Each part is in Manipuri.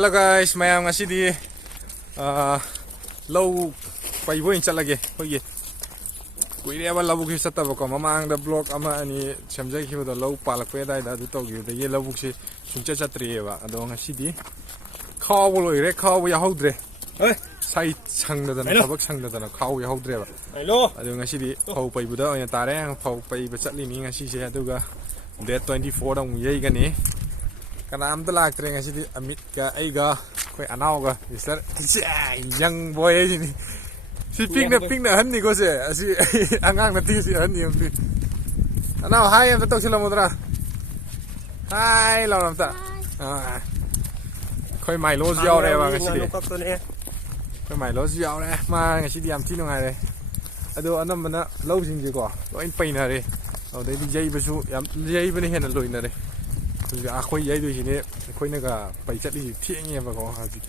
Hello guys, myam ngasidi low paibo in chalage hoye kuireba labu ki sataba ko mamang da block ama ani semjai ki da low palak pe dai da du to gi da ye labu si sungcha chatrieba ado ngasidi khaw loire khaw ya hodre oi sai changda da tabak changda da khaw ya hodre ba hello ado ngasidi phau paibu da oina tare phau paiba chatli ni ngasi se aduga date 24 da mu yeigani kanam da laktre ngasidi amit ka aiga koi anau ga sir young boy ni si ping na han ni ko se asi angang na ti si han ni ampi anau hai am to sila mudra hai lo lam ta koi mai lo jiao re ba ngasidi koi mai lo jiao re ma ngasidi am ti no ngai re ado anam bana lo jing ji ko loi pai na re au dai di jai ba su yam jai ba ni hen loi na re akhoi yai do sine akhoi na ga pai chatli thieng ye ba ko ha ji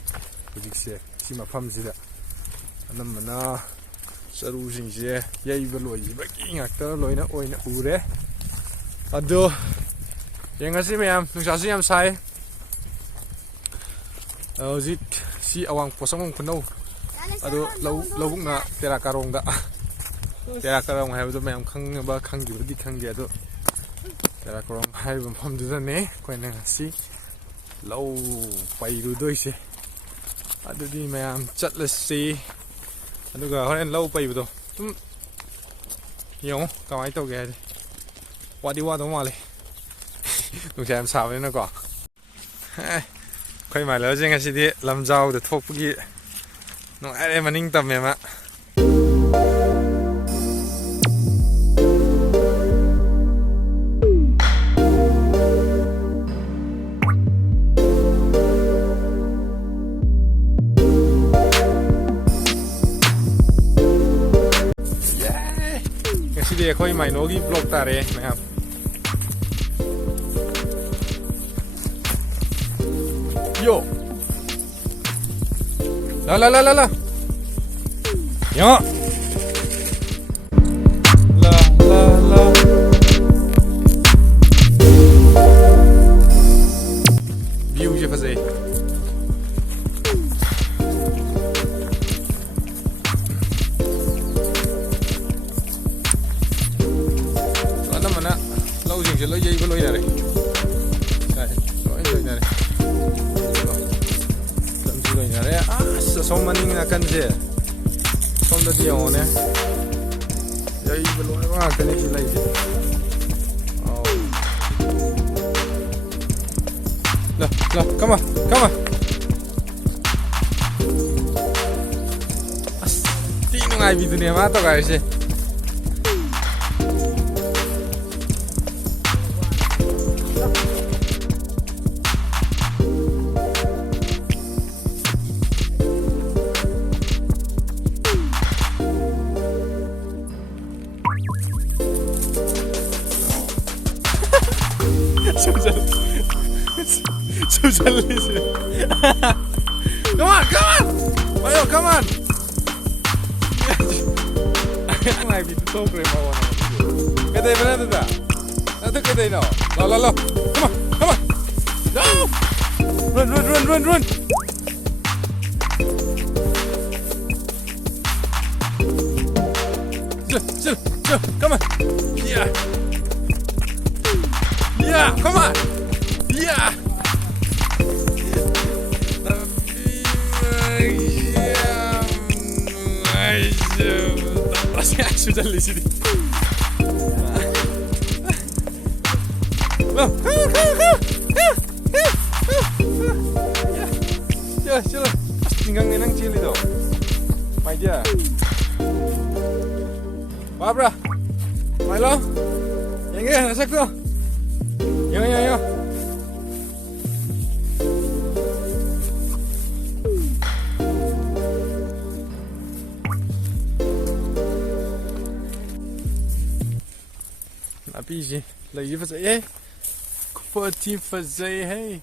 se si ma pham si da anam na saru sing se yai ba loi ba ki ngak ta loi na oi na ure ado yang asi myam nungsa si yam sai zik si awang posong khunau ado lo na tera karong da tera karong ha ba myam khang ba khang gi di khang ge ado Tera korong hai bam pham du ne koi na si low pairu doi se adu di myam chatla si aduga horen low pai bu do tum yo kamai to ge wadi wa do ma le nu jam sa ne na ko koi mai lo jeng si di lam jau de thok pu gi no ai maning tam me ma Dia koi mai no gi vlog tareนะครับโยlaโยla view je fazer lo dây có lối này đây lối này tận lối này đấy sao xong mà ninh là cần gì xong được nhiều nè dây có lối quá cái này chỉ lấy gì là come on tí nó ngay video này mà tao cái gì Come on! Ayo, come on! Này bị tô rồi mà cái đây bên đây nó thức cái đây nào lo come on no run chill come on yeah come on yeah sudah di sini. Ya, sila. Tinggal nenang cili tu. Mai dia. Babra. Mai lo. Yang ni, nasak tu. Yo. Abi gì lấy vật dễ có chi vật dễ hay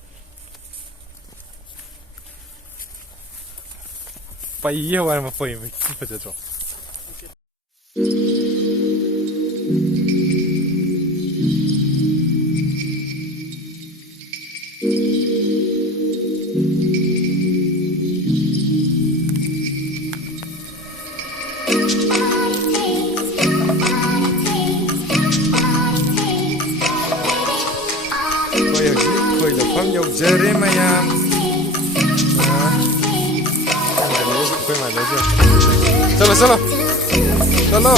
bây giờ mà phải mấy vật dễ rồi Jari myam. Koi mai lo jo. Chalo chalo. Chalo.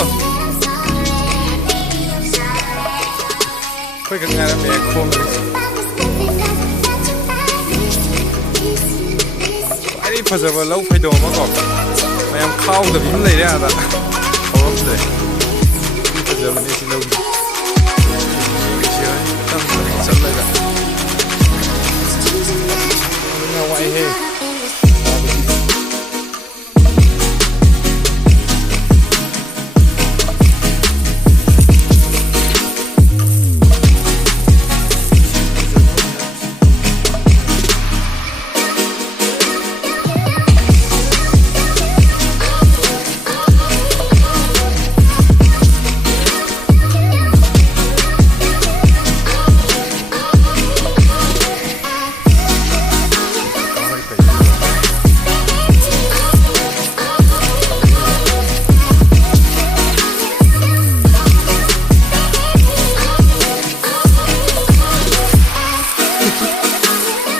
Koi ka ngara me khom. Ai phajaba lau phaido ma ko. Myam khau da bim lai ra da. Khom de. Phajaba ni si lau. Tam chal lai da. Nga wai he.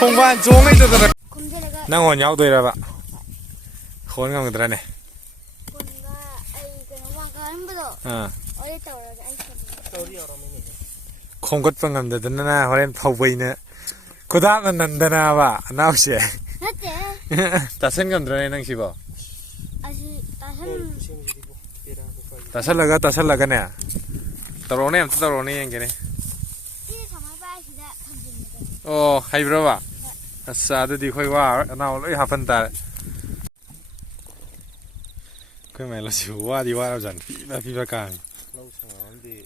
Hongwan zong ai da nang hon yaw doi ra ba khon ngam gadra ne kunga ai kano ma kan bado oi tawra ai tori oro me ne khonggot pa ngam da na horen phau bai na khoda na nandana ba naw se natte tasen ngam dra ne nang si ba asi tasan laga ne taro ne am taro ne yeng ne si thamai ba sida khamjin ne oh hai bro ba asa du di khoi wa naw loi ha phan ta khoi mai lo si wa di wa jan fi ba kang lâu sáng đi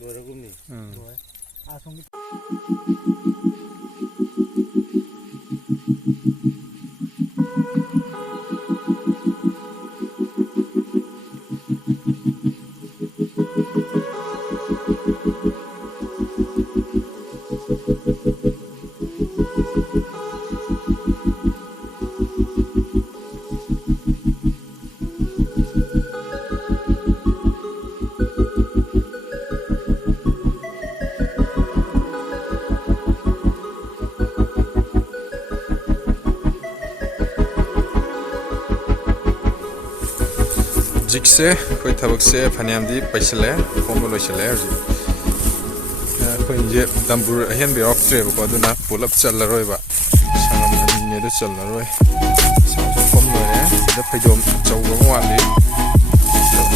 rồi ra gum ni rồi à xong jikse koi thabak se phaniam di paisale formal loisale ji koi je tambur hen bi off tre ko duna pull up chal la roi ba sangam ne do chal la roi form lo ne da phaidom chaw ba wa li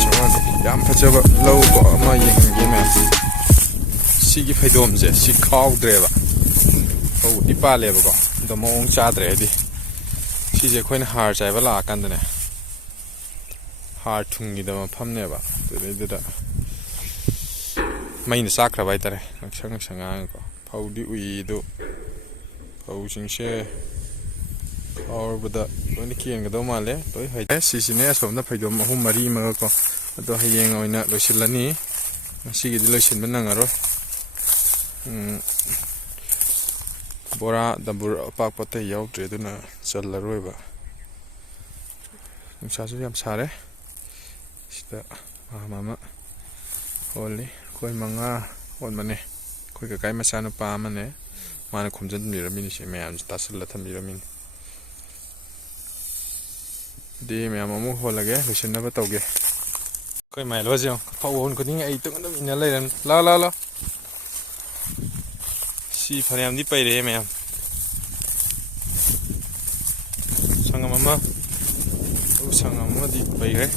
chaw yam phachaba low ko ma yeng ge me si gi phaidom je si khaw dre ba o ipa le ba ko do mong cha dre di si je khoi na har chai ba la kan da ne har thungi da pham ne ba de da mai na sakra bai tare sang ang ko phau di ui do phau sing se or bada loni kien ga do ma le toi hai si si ne som na phaidom ahum mari ma ko ado hayeng oina loisilani si gi di loisin ban nga ro bora dambur pak pate yaw tre du na chal la roi ba sa su yam sare sida mama holi koi manga on mane koi ka kai masana pa mane mana khumjan miramin se me am tasal la tham miramin de me am mu holage losin na ba tawge koi mai lo jong phawon ko ding ai tu na ina leiran la si phariam di pai re me am sangam mama o sangam ma di pai re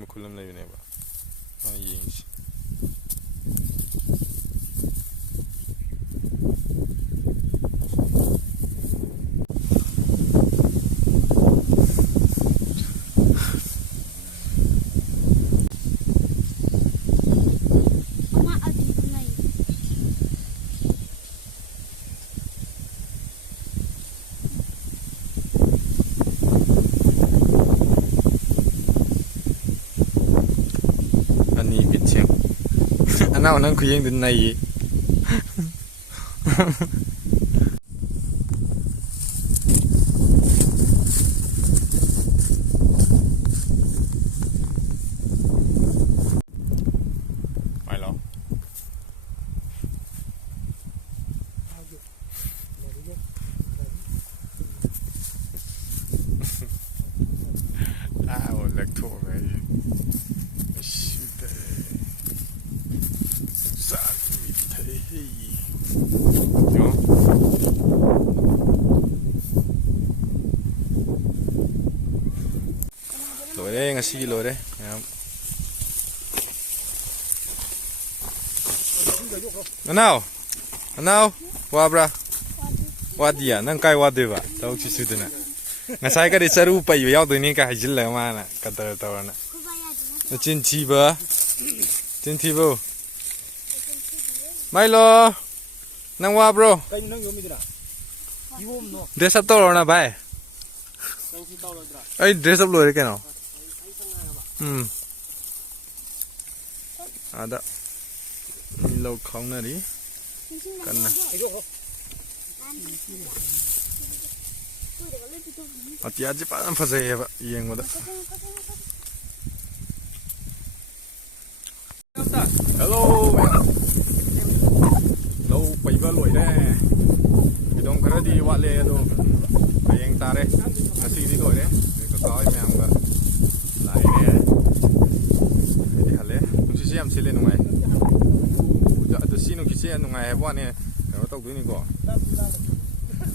ma kulam la yune ba ma yeng ama adi nai nào nang khuyên đến này ngasi lore yam anau wabra wadia nang kai wadeba tau chi sudena ngasai ka de saru pai yaw de ni ka hajil la mana ka tar tawna chin chi ba chin thi bo mailo nang wa bro kai nang yomi dira iwom no dress up to na bai nang si taw dira ai dress up lo re keno ada ni lo khong na ri kan na atia ji pa fa sai ba yeng mo da hello lo pai ba loi de bidong khara di wa le do yeng ta re ngasi di loi de ko sai myam ba lai de di hale tu si am sile nu ngai da tu si nu ki se nu ngai ba ne ko tau du ni ko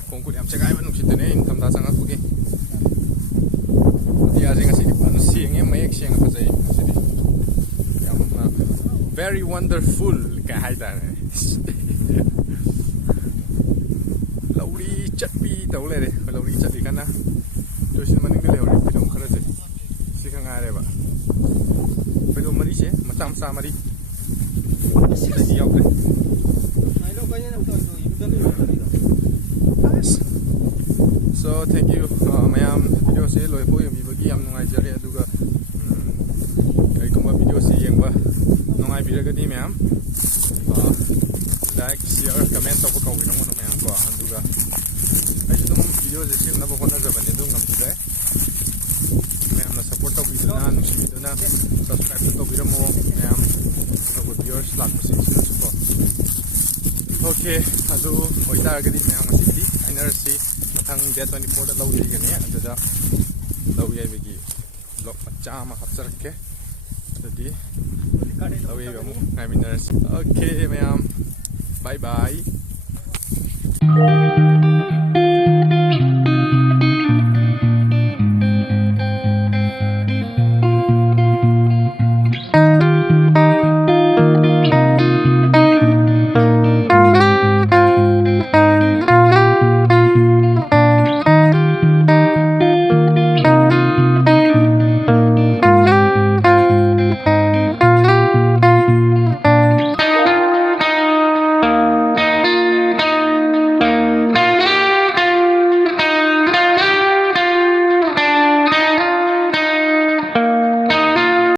kong ku am se gai ba nu si te ne tham da sang ku ki dia jing ngasi di pa nu si nge mai ek siang fa sai ngasi di yam na very wonderful ka hai ta ne lauri chat pi tau le de lauri chat di kana to sin maning de le ori pi dong khara je si ka nga re ba pe do mari je matam sa mari si de yaw de ai lo kai na to yu da le so thank you myam video se loi po yumi bagi yam ngai jare aduga kai kuma video se yeng ba ngai bi ga di myam like share comment to ko wi no myam ko aduga ai dum video se sim na bo ko na za ban dum ngam de myam na support to bi na nu si na subscribe to bi mo myam no ko viewers lat ko sin support okay adu hoita ga di myam si di energy thang day 24 da lau yi gani aduda lau yi bagi vlog macha ma hapsar ke adudi lau yi gamu yengminnarasi okay myam bye bye